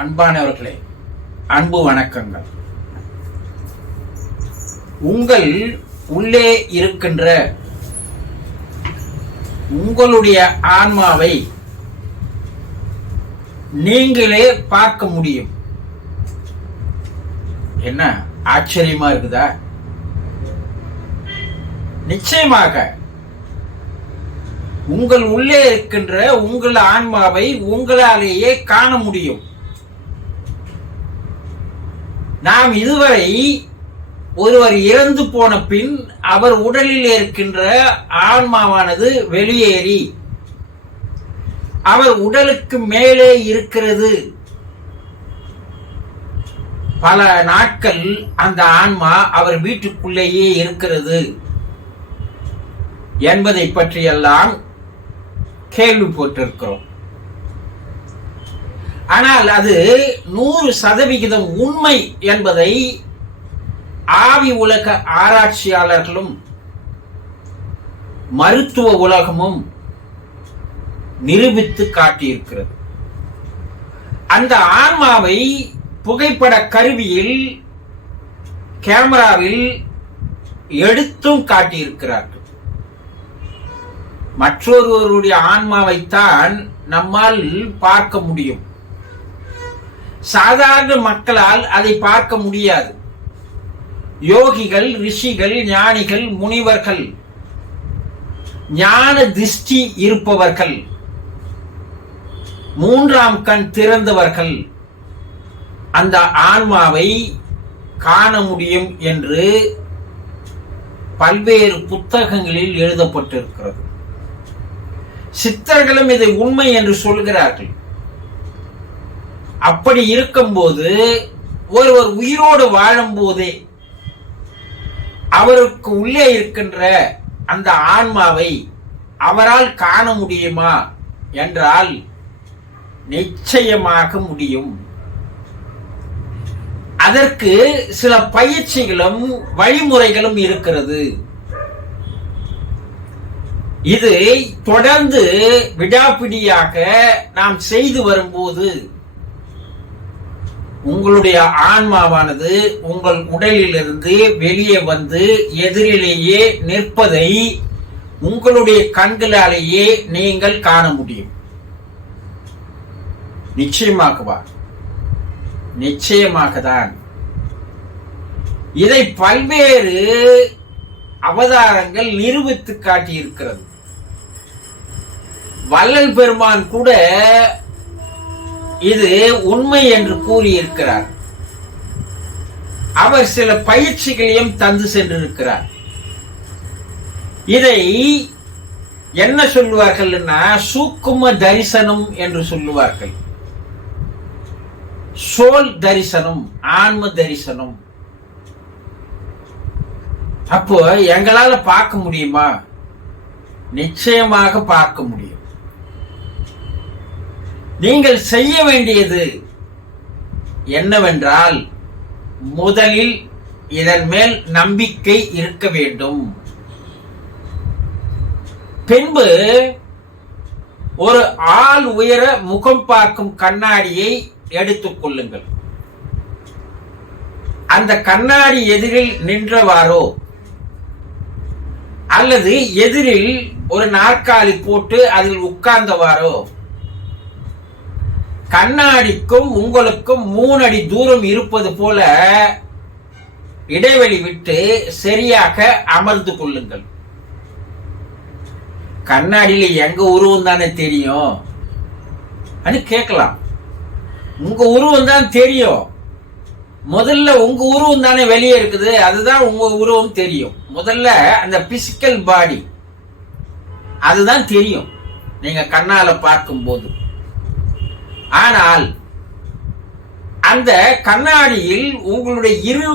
அன்பானவர்களே, அன்பு வணக்கங்கள். உங்கள் உள்ளே இருக்கின்ற உங்களுடைய ஆன்மாவை நீங்களே பார்க்க முடியும். என்ன ஆச்சரியமா இருக்குதா? நிச்சயமாக உங்கள் உள்ளே இருக்கின்ற உங்கள் ஆன்மாவை உங்களாலேயே காண முடியும். நாம் இதுவரை ஒருவர் இறந்து போன பின் அவர் உடலில் இருக்கின்ற ஆன்மாவானது வெளியேறி அவர் உடலுக்கு மேலே இருக்கிறது. பல நாட்கள் அந்த ஆன்மா அவர் வீட்டுக்குள்ளேயே இருக்கிறது என்பதை பற்றியெல்லாம் கேள்விப்பட்டிருக்கிறோம். ஆனால் அது 100% உண்மை என்பதை ஆவி உலக ஆராய்ச்சியாளர்களும் மருத்துவ உலகமும் நிரூபித்து காட்டியிருக்கிறது. அந்த ஆன்மாவை புகைப்பட கருவியில் கேமராவில் எடுத்தும் காட்டியிருக்கிறார்கள். மற்றொருவருடைய ஆன்மாவைத்தான் நம்மால் பார்க்க முடியும். சாதாரண மக்களால் அதை பார்க்க முடியாது. யோகிகள், ரிஷிகள், ஞானிகள், முனிவர்கள், ஞான திருஷ்டி இருப்பவர்கள், 3ஆம் கண் திறந்தவர்கள் அந்த ஆன்மாவை காண முடியும் என்று பல்வேறு புத்தகங்களில் எழுதப்பட்டிருக்கிறது. சித்தர்களும் இதை உண்மை என்று சொல்கிறார்கள். அப்படி இருக்கும்போது ஒருவர் உயிரோடு வாழும் போதே அவருக்கு உள்ளே இருக்கின்ற அந்த ஆன்மாவை அவரால் காண முடியுமா என்றால் நிச்சயமாக முடியும். அதற்கு சில பயிற்சிகளும் வழிமுறைகளும் இருக்கிறது. இது தொடர்ந்து விடாப்பிடியாக நாம் செய்து வரும்போது உங்களுடைய ஆன்மாவானது உங்கள் உடலிலிருந்து வெளியே வந்து எதிரிலேயே நிற்பதை உங்களுடைய கண்களாலேயே நீங்கள் காண முடியும். நிச்சயமாகவா? நிச்சயமாக தான். இதை பல்வேறு அவதாரங்கள் நிரூபித்து காட்டியிருக்கிறது. வள்ளல் பெருமான் கூட இது உண்மை என்று கூறியிருக்கிறார். அவர் சில பயிற்சிகளையும் தந்து சென்றிருக்கிறார். இதை என்ன சொல்லுவார்கள்? சூக்கும தரிசனம் என்று சொல்லுவார்கள். சோல் தரிசனம், ஆன்ம தரிசனம். அப்போ எங்களால பார்க்க முடியுமா? நிச்சயமாக பார்க்க முடியும். நீங்கள் செய்ய வேண்டியது என்னவென்றால், முதலில் இதன் மேல் நம்பிக்கை இருக்க வேண்டும். பின்பு ஒரு ஆள் உயர முகம் பார்க்கும் கண்ணாடியை எடுத்துக் கொள்ளுங்கள். அந்த கண்ணாடி எதிரில் நின்றவாறோ அல்லது எதிரில் ஒரு நாற்காலி போட்டு அதில் உட்கார்ந்தவாறோ, கண்ணாடிக்கும் உங்களுக்கும் 3 அடி தூரம் இருப்பது போல இடைவெளி விட்டு சரியாக அமர்ந்து கொள்ளுங்கள். கண்ணாடியில எங்க உருவம் தானே தெரியும் அது கேட்கலாம். உங்க உருவம் தான் தெரியும். முதல்ல உங்க உருவம் தானே வெளியே இருக்குது, அதுதான் உங்க உருவம் தெரியும். முதல்ல அந்த பிசிக்கல் பாடி அதுதான் தெரியும் நீங்க கண்ணால பார்க்கும் போது. ஆனால் அந்த கண்ணாடியில் உங்களுடைய இரு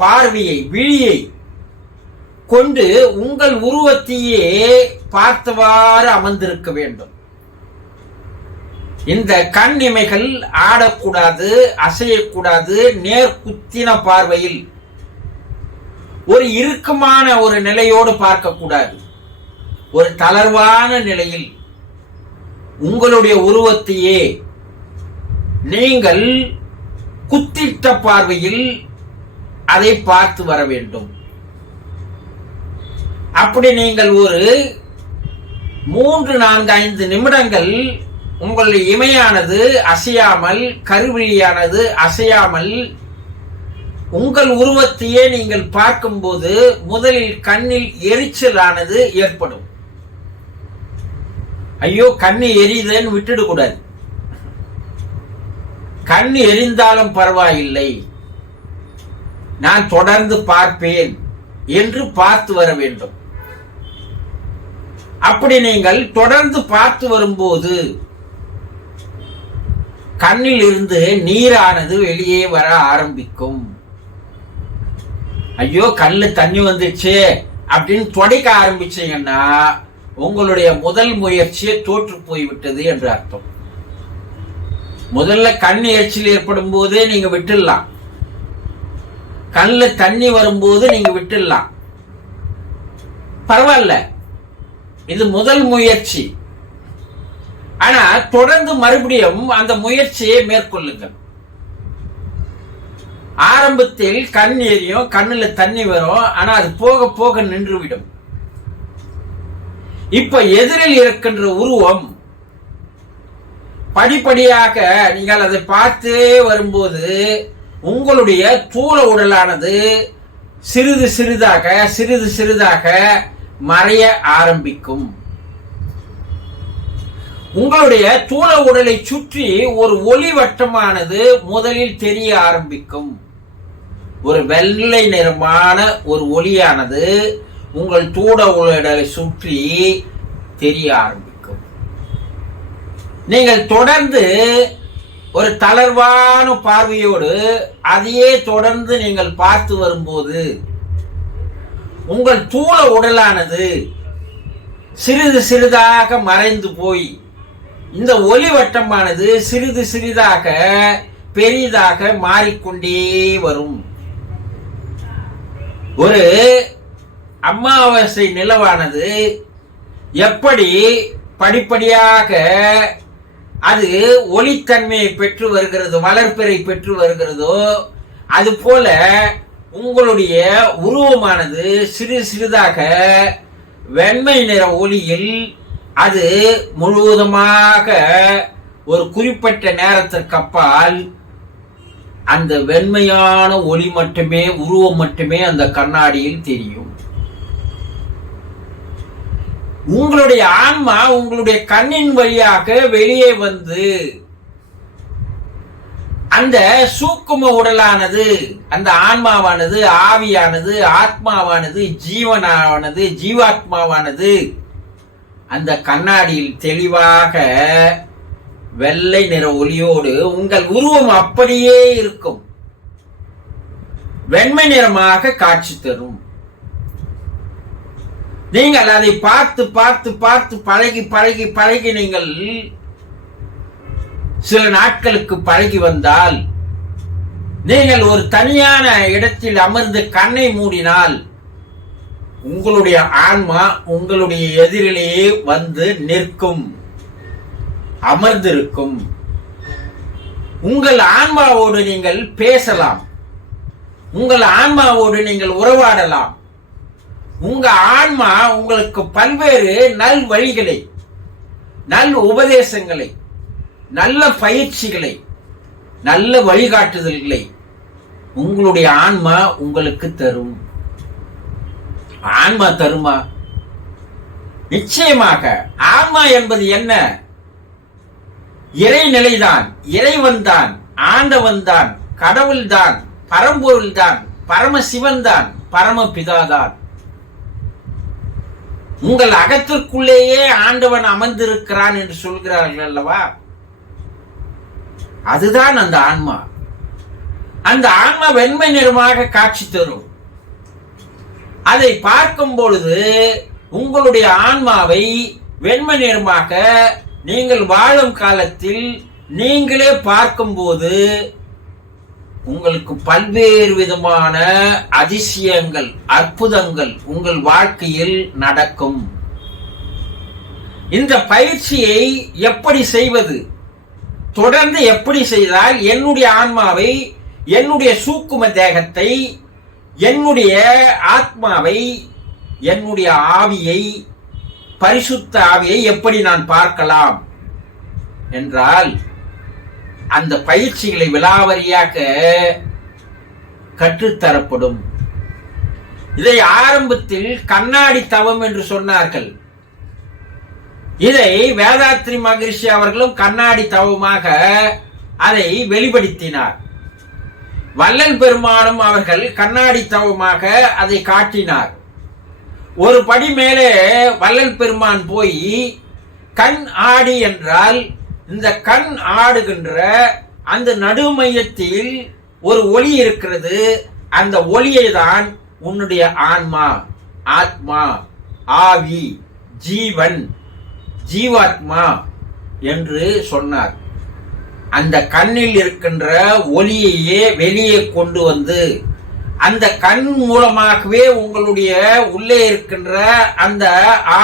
பார்வையை, விழியை கொண்டு உங்கள் உருவத்தையே பார்த்தவாறு அமர்ந்திருக்க வேண்டும். இந்த கண் இமைகள் ஆடக்கூடாது, அசையக்கூடாது. நேர்குத்தின பார்வையில் ஒரு இறுக்கமான ஒரு நிலையோடு பார்க்க கூடாது. ஒரு தளர்வான நிலையில் உங்களுடைய உருவத்தையே நீங்கள் குத்திட்ட பார்வையில் அதை பார்த்து வர வேண்டும். அப்படி நீங்கள் ஒரு 3, 4, 5 நிமிடங்கள் உங்களுடைய இமையானது அசையாமல், கருவிழியானது அசையாமல் உங்கள் உருவத்தையே நீங்கள் பார்க்கும்போது முதலில் கண்ணில் எரிச்சலானது ஏற்படும். ஐயோ கண்ணு எரியுதுன்னு விட்டுடக்கூடாது. கண்ணு எரிந்தாலும் பரவாயில்லை, நான் தொடர்ந்து பார்ப்பேன் என்று பார்த்து வர வேண்டும். அப்படி நீங்கள் தொடர்ந்து பார்த்து வரும்போது கண்ணில் இருந்து நீரானது வெளியே வர ஆரம்பிக்கும். ஐயோ கண்ணு தண்ணி வந்துச்சு அப்படின்னு துடைக்க ஆரம்பிச்சீங்கன்னா உங்களுடைய முதல் முயற்சியை தோற்று போய்விட்டது என்று அர்த்தம். முதல்ல கண் எரிச்சல் ஏற்படும் போதே நீங்க விட்டுடலாம், கண்ணுல தண்ணி வரும்போது நீங்க விட்டுடலாம், பரவாயில்ல, இது முதல் முயற்சி. ஆனா தொடர்ந்து மறுபடியும் அந்த முயற்சியை மேற்கொள்ளுங்கள். ஆரம்பத்தில் கண் எரியும், கண்ணுல தண்ணி வரும், ஆனா அது போக போக நின்றுவிடும். இப்ப எதிரில் இருக்கின்ற உருவம் படிப்படியாக நீங்கள் அதை பார்த்தே வரும்போது உங்களுடைய தூள உடலானது சிறிது சிறிதாக மறைய ஆரம்பிக்கும். உங்களுடைய தூள உடலை சுற்றி ஒரு ஒளி வட்டமானது முதலில் தெரிய ஆரம்பிக்கும். ஒரு வெள்ளை நிறமான ஒரு ஒளியானது உங்கள் தூள உடலை சுற்றி தெரிய ஆரம்பிக்கும். நீங்கள் தொடர்ந்து ஒரு தளர்வான பார்வையோடு அதையே தொடர்ந்து நீங்கள் பார்த்து வரும்போது உங்கள் தூள உடலானது சிறிதாக மறைந்து போய் இந்த ஒளி வட்டமானது சிறிதாக பெரிதாக மாறிக்கொண்டே வரும். ஒரு அமாவாசை நிலவானது எப்படி படிப்படியாக அது ஒளித்தன்மையை பெற்று வருகிறது, வளர்ப்பிறை பெற்று வருகிறதோ அது போல உங்களுடைய உருவமானது சிறிதாக வெண்மை நிற ஒளியில் அது முழுவதுமாக ஒரு குறிப்பிட்ட நேரத்திற்கு அப்பால் அந்த வெண்மையான ஒளி மட்டுமே, உருவம் மட்டுமே அந்த கண்ணாடியில் தெரியும். உங்களுடைய ஆன்மா உங்களுடைய கண்ணின் வழியாக வெளியே வந்து அந்த சூக்கும உடலானது, அந்த ஆன்மாவானது, ஆவியானது, ஆத்மாவானது, ஜீவனானது, ஜீவாத்மாவானது அந்த கண்ணாடியில் தெளிவாக வெள்ளை நிற ஒளியோடு உங்கள் உருவம் அப்படியே இருக்கும், வெண்மை நிறமாக காட்சி தரும். நீங்கள் அதை பார்த்து பழகி நீங்கள் சில நாட்களுக்கு பழகி வந்தால், நீங்கள் ஒரு தனியான இடத்தில் அமர்ந்து கண்ணை மூடினால் உங்களுடைய ஆன்மா உங்களுடைய எதிரிலேயே வந்து நிற்கும், அமர்ந்திருக்கும். உங்கள் ஆன்மாவோடு நீங்கள் பேசலாம், உங்கள் ஆன்மாவோடு நீங்கள் உறவாடலாம். உங்க ஆன்மா உங்களுக்கு பல்வேறு நல் வழிகளை, நல் உபதேசங்களை, நல்ல பயிற்சிகளை, நல்ல வழிகாட்டுதல்களை உங்களுடைய ஆன்மா உங்களுக்கு தரும். ஆன்மா தருமா? நிச்சயமாக. ஆன்மா என்பது என்ன? இறைநிலைதான், இறைவன் தான், ஆண்டவன் தான், கடவுள் தான், பரம்பொருள் தான், பரமசிவன் தான், பரமபிதாதான். உங்கள் அகத்திற்குள்ளேயே ஆண்டவன் அமர்ந்திருக்கிறான் என்று சொல்கிறார்கள் அல்லவா? அதுதான் அந்த ஆன்மா. அந்த ஆன்மா வெண்மை நிறமாக காட்சி தரும். அதை பார்க்கும் பொழுது உங்களுடைய ஆன்மாவை வெண்மை நிறமாக நீங்கள் வாழும் காலத்தில் நீங்களே பார்க்கும்போது உங்களுக்கு பல்வேறு விதமான அதிசயங்கள், அற்புதங்கள் உங்கள் வாழ்க்கையில் நடக்கும். இந்த பயிற்சியை எப்படி செய்வது? தொடர்ந்து எப்படி செய்தால் என்னுடைய ஆன்மாவை, என்னுடைய சூக்கும தேகத்தை, என்னுடைய ஆத்மாவை, என்னுடைய ஆவியை, பரிசுத்த ஆவியை எப்படி நான் பார்க்கலாம் என்றால் அந்த பயிற்சிகளை விலாவரியாக கற்றுத்தரப்படும். இதை ஆரம்பத்தில் கண்ணாடி தவம் என்று சொன்னார்கள். இதை வேதாத்ரி மகரிஷி அவர்களும் கண்ணாடி தவமாக அதை வெளிப்படுத்தினார். வள்ளல் பெருமானும் அவர்கள் கண்ணாடி தவமாக அதை காட்டினார். ஒரு படி மேலே வள்ளல் பெருமான் போய் கண் ஆடி என்றால் இந்த கண் ஆடுகின்ற அந்த நடுமையத்தில் ஒரு ஒளி இருக்கிறது. அந்த ஒளியை தான் உன்னுடைய ஆன்மா, ஆத்மா, ஆவி, ஜீவன், ஜீவாத்மா என்று சொன்னார். அந்த கண்ணில் இருக்கின்ற ஒளியையே வெளியே கொண்டு வந்து அந்த கண் மூலமாகவே உங்களுடைய உள்ளே இருக்கின்ற அந்த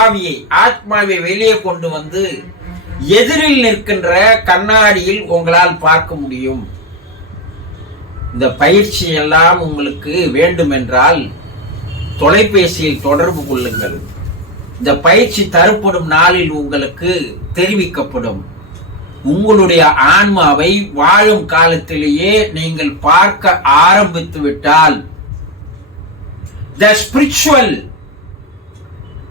ஆவியை, ஆத்மாவை வெளியே கொண்டு வந்து எதிரில் நிற்கின்ற கண்ணாடியில் உங்களால் பார்க்க முடியும். இந்த பயிற்சி எல்லாம் உங்களுக்கு வேண்டும் என்றால் தொலைபேசியில் தொடர்பு கொள்ளுங்கள். இந்த பயிற்சி தரப்படும் நாளில் உங்களுக்கு தெரிவிக்கப்படும். உங்களுடைய ஆன்மாவை வாழும் காலத்திலேயே நீங்கள் பார்க்க ஆரம்பித்து விட்டால் the spiritual,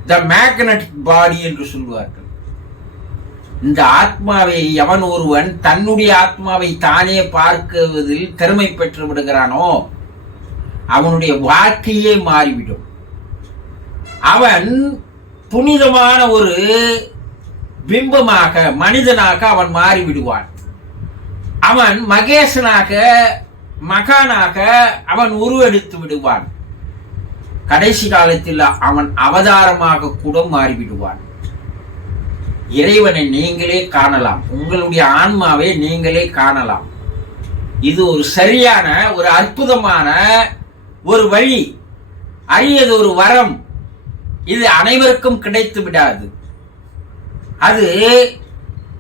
the magnetic body என்று சொல்வார்கள். இந்த ஆத்மாவை எவன் ஒருவன் தன்னுடைய ஆத்மாவை தானே பார்க்குவதில் திறமை பெற்று விடுகிறானோ அவனுடைய வாழ்க்கையே மாறிவிடும். அவன் புனிதமான ஒரு பிம்பமாக, மனிதனாக அவன் மாறிவிடுவான். அவன் மகேசனாக, மகானாக அவன் உருவெடுத்து விடுவான். கடைசி காலத்தில் அவன் அவதாரமாக கூட மாறிவிடுவான். இறைவனை நீங்களே காணலாம். உங்களுடைய ஆன்மாவை நீங்களே காணலாம். இது ஒரு சரியான, ஒரு அற்புதமான ஒரு வழி, அரியது ஒரு வரம். இது அனைவருக்கும் கிடைத்து விடாது. அது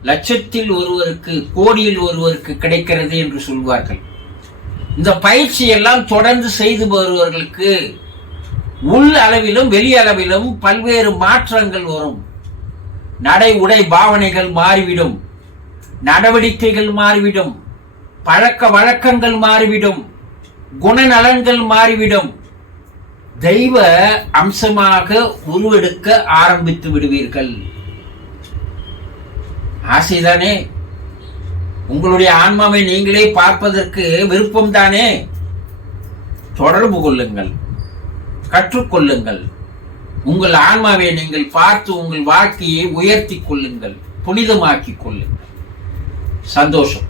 லட்சத்தில் ஒருவருக்கு, கோடியில் ஒருவருக்கு கிடைக்கிறது என்று சொல்வார்கள். இந்த பயிற்சி எல்லாம் தொடர்ந்து செய்து வருபவர்களுக்கு உள் அளவிலும் வெளி அளவிலும் பல்வேறு மாற்றங்கள் வரும். நடை உடை பாவனைகள் மாறிவிடும், நடவடிக்கைகள் மாறிவிடும், பழக்க வழக்கங்கள் மாறிவிடும், குணநலன்கள் மாறிவிடும். தெய்வ அம்சமாக உருவெடுக்க ஆரம்பித்து விடுவீர்கள். ஆசைதானே? உங்களுடைய ஆன்மாவை நீங்களே பார்ப்பதற்கு விருப்பம் தானே? தொடர்பு கொள்ளுங்கள், கற்றுக்கொள்ளுங்கள். உங்கள் ஆன்மாவை நீங்கள் பார்த்து உங்கள் வாழ்க்கையை உயர்த்தி கொள்ளுங்கள், புனிதமாக்கிக் கொள்ளுங்கள். சந்தோஷம்.